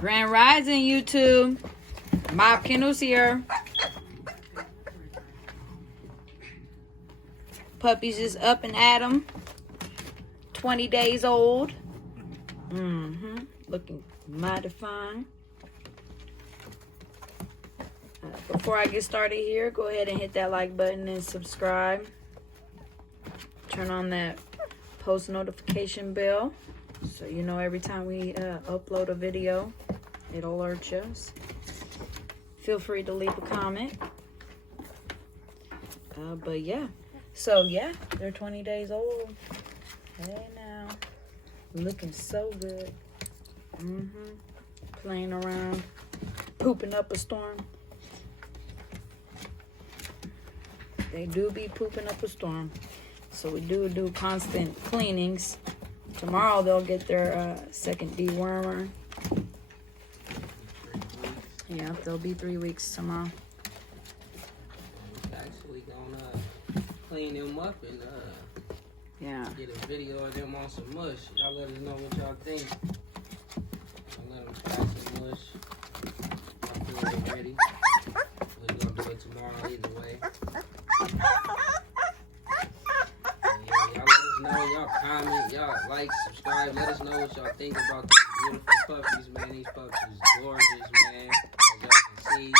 Grand Rising, YouTube. Mob Kennels here. Puppies is up and at 'em. 20 days old. Looking mighty fine. Before I get started here, go ahead and hit that like button and subscribe. Turn on that post notification bell so you know every time we upload a video, it'll alert you. Feel free to leave a comment. But yeah, so yeah, they're 20 days old. Hey now, looking so good. Playing around, pooping up a storm. They do be pooping up a storm. So we do constant cleanings. Tomorrow they'll get their second dewormer. Yeah, they'll be 3 weeks tomorrow. Actually gonna clean them up and get a video of them on some mush. Y'all let us know what y'all think. I'll let them try some mush. I feel they're ready. We're gonna do it tomorrow either way. Y'all comment, y'all like, subscribe. Let us know what y'all think about these beautiful puppies, man. These puppies is gorgeous, man. As y'all can see,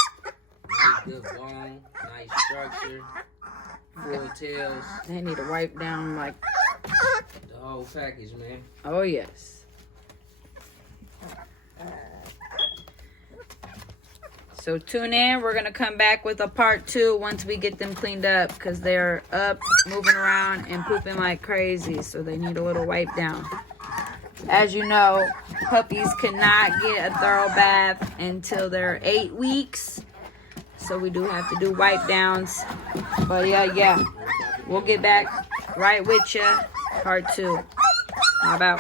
nice good bone, nice structure, full tails. They need to wipe down like the whole package, man. Oh yes. So tune in. We're gonna come back with a part 2 once we get them cleaned up, because they're up, moving around, and pooping like crazy. So they need a little wipe down. As you know, puppies cannot get a thorough bath until they're 8 weeks. So we do have to do wipe downs. But yeah, we'll get back right with you. Part 2. How about?